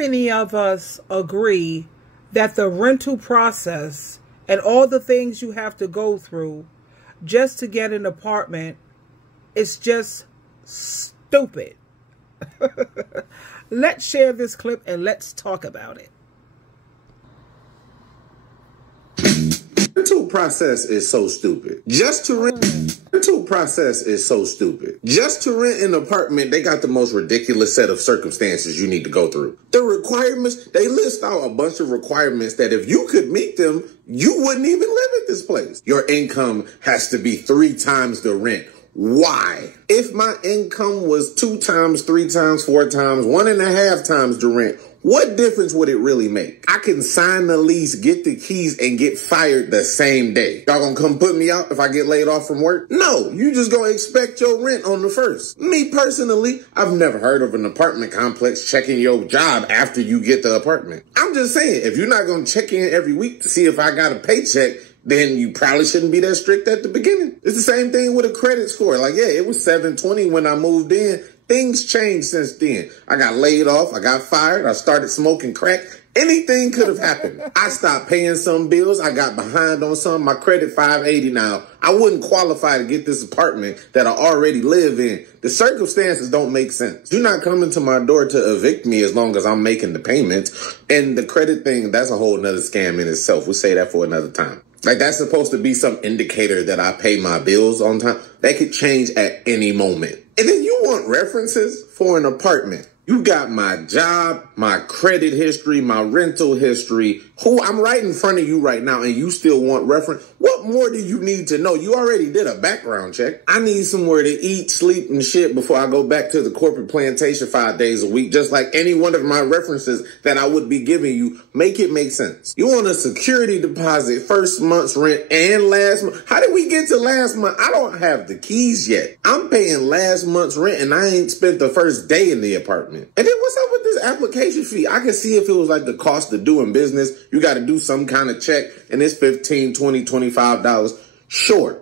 many of us agree that the rental process and all the things you have to go through just to get an apartment is just stupid? Let's share this clip and let's talk about it. The rental process is so stupid. Just to rent an apartment, they got the most ridiculous set of circumstances you need to go through. The requirements, they list out a bunch of requirements that if you could meet them, you wouldn't even live at this place. Your income has to be 3 times the rent. Why? If my income was 2 times, 3 times, 4 times, 1.5 times the rent, what difference would it really make? I can sign the lease, get the keys, and get fired the same day. Y'all gonna come put me out if I get laid off from work? No, you just gonna expect your rent on the first. Me personally, I've never heard of an apartment complex checking your job after you get the apartment. I'm just saying, if you're not gonna check in every week to see if I got a paycheck, then you probably shouldn't be that strict at the beginning. It's the same thing with a credit score. Like, yeah, it was 720 when I moved in. Things changed since then. I got laid off. I got fired. I started smoking crack. Anything could have happened. I stopped paying some bills. I got behind on some. My credit 580 now. I wouldn't qualify to get this apartment that I already live in. The circumstances don't make sense. You're not coming to my door to evict me as long as I'm making the payments. And the credit thing, that's a whole nother scam in itself. We'll say that for another time. Like, that's supposed to be some indicator that I pay my bills on time. That could change at any moment. And then you want references for an apartment. You got my job, my credit history, my rental history. Who I'm right in front of you right now, and you still want reference? What more do you need to know? You already did a background check. I need somewhere to eat, sleep, and shit before I go back to the corporate plantation 5 days a week. Just like any one of my references that I would be giving you, make it make sense. You want a security deposit, first month's rent, and last month. How did we get to last month? I don't have the keys yet. I'm paying last month's rent, and I ain't spent the first day in the apartment. And then what's up with this application fee? I can see if it was like the cost of doing business. You got to do some kind of check, and it's $15, $20, $25. Sure.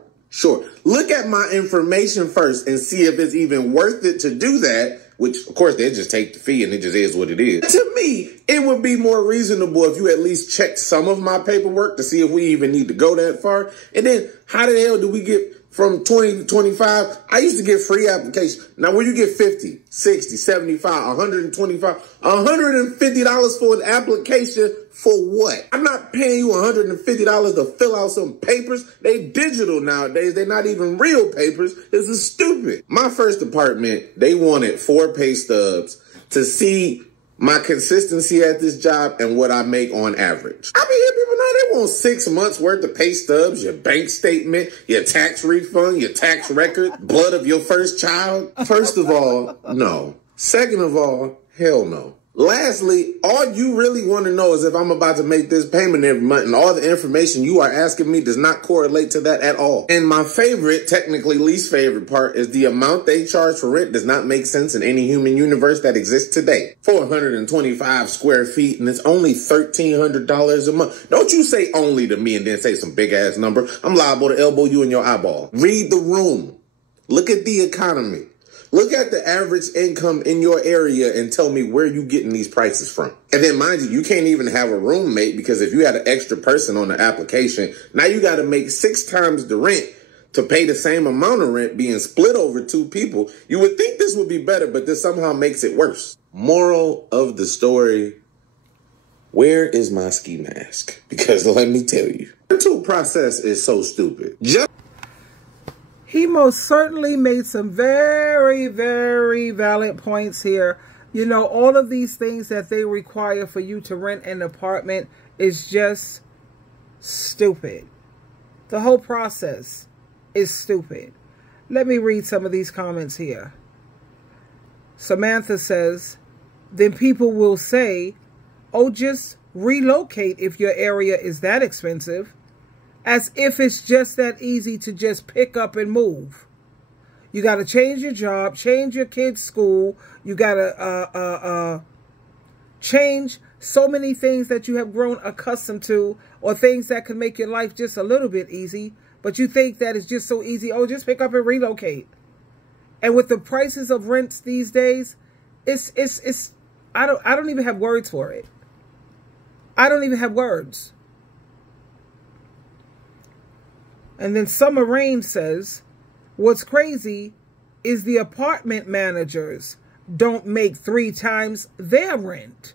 Look at my information first and see if it's even worth it to do that, which, of course, they just take the fee, and it just is what it is. To me, it would be more reasonable if you at least checked some of my paperwork to see if we even need to go that far. And then how the hell do we get from 20 to 25? I used to get free applications. Now, when you get 50, 60, 75, 125, $150 for an application, for what? I'm not paying you $150 to fill out some papers. They digital nowadays. They're not even real papers. This is stupid. My first apartment, they wanted 4 pay stubs to see my consistency at this job and what I make on average. I be hearing people now, they want 6 months worth of pay stubs, your bank statement, your tax refund, your tax record, blood of your first child. First of all, no. Second of all, hell no. Lastly, all you really want to know is if I'm about to make this payment every month, and all the information you are asking me does not correlate to that at all. And my favorite, technically least favorite part, is the amount they charge for rent does not make sense in any human universe that exists today. 425 square feet, and it's only $1,300 a month. Don't you say only to me and then say some big ass number. I'm liable to elbow you in your eyeball. Read the room. Look at the economy. Look at the average income in your area and tell me where you getting these prices from. And then mind you, you can't even have a roommate, because if you had an extra person on the application, now you got to make 6 times the rent to pay the same amount of rent being split over 2 people. You would think this would be better, but this somehow makes it worse. Moral of the story: where is my ski mask? Because let me tell you, the rental process is so stupid. He most certainly made some very, very valid points here. You know, all of these things that they require for you to rent an apartment is just stupid. The whole process is stupid. Let me read some of these comments here. Samantha says, then people will say, oh, just relocate if your area is that expensive. As if it's just that easy to just pick up and move. You got to change your job, change your kid's school. You got to change so many things that you have grown accustomed to, or things that can make your life just a little bit easy. But you think that it's just so easy. Oh, just pick up and relocate. And with the prices of rents these days, it's I don't even have words for it. I don't even have words. And then Summer Rain says, what's crazy is the apartment managers don't make 3 times their rent.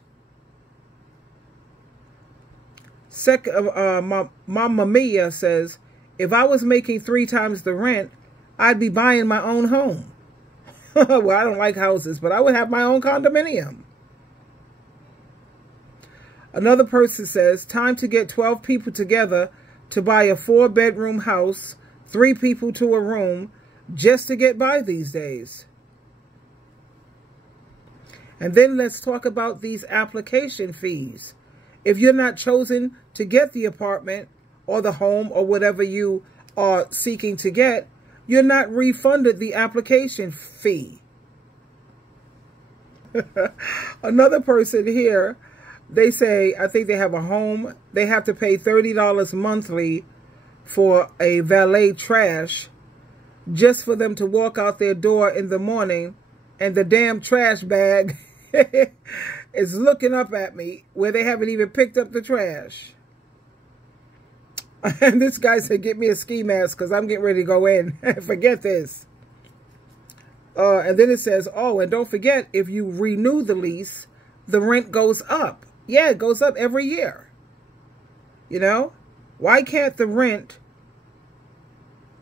Mama Mia says, if I was making 3 times the rent, I'd be buying my own home. Well, I don't like houses, but I would have my own condominium. Another person says, time to get 12 people together to buy a 4-bedroom house, 3 people to a room, just to get by these days. And then let's talk about these application fees. If you're not chosen to get the apartment or the home or whatever you are seeking to get, you're not refunded the application fee. Another person here, they say, I think they have a home. They have to pay $30 monthly for a valet trash just for them to walk out their door in the morning and the damn trash bag is looking up at me where they haven't even picked up the trash. And this guy said, get me a ski mask because I'm getting ready to go in. Forget this. And then it says, oh, and don't forget, if you renew the lease, the rent goes up. Yeah, it goes up every year. You know? Why can't the rent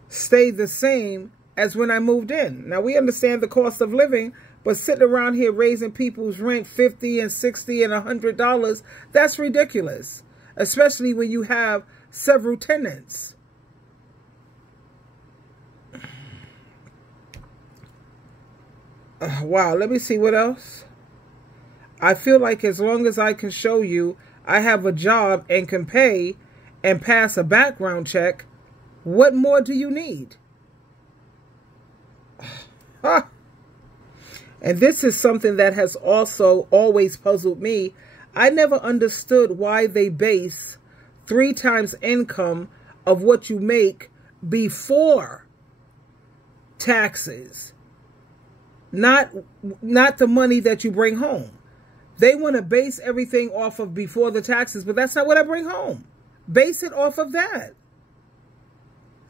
stay the same as when I moved in? Now, we understand the cost of living, but sitting around here raising people's rent $50 and $60 and $100, that's ridiculous. Especially when you have several tenants. Wow, let me see what else. I feel like as long as I can show you I have a job and can pay and pass a background check, what more do you need? And this is something that has also always puzzled me. I never understood why they base 3 times income of what you make before taxes, not the money that you bring home. They want to base everything off of before the taxes, but that's not what I bring home. Base it off of that.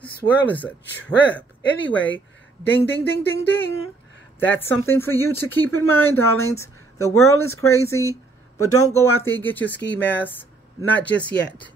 This world is a trip. Anyway, ding, ding, ding, ding, ding. That's something for you to keep in mind, darlings. The world is crazy, but don't go out there and get your ski mask. Not just yet.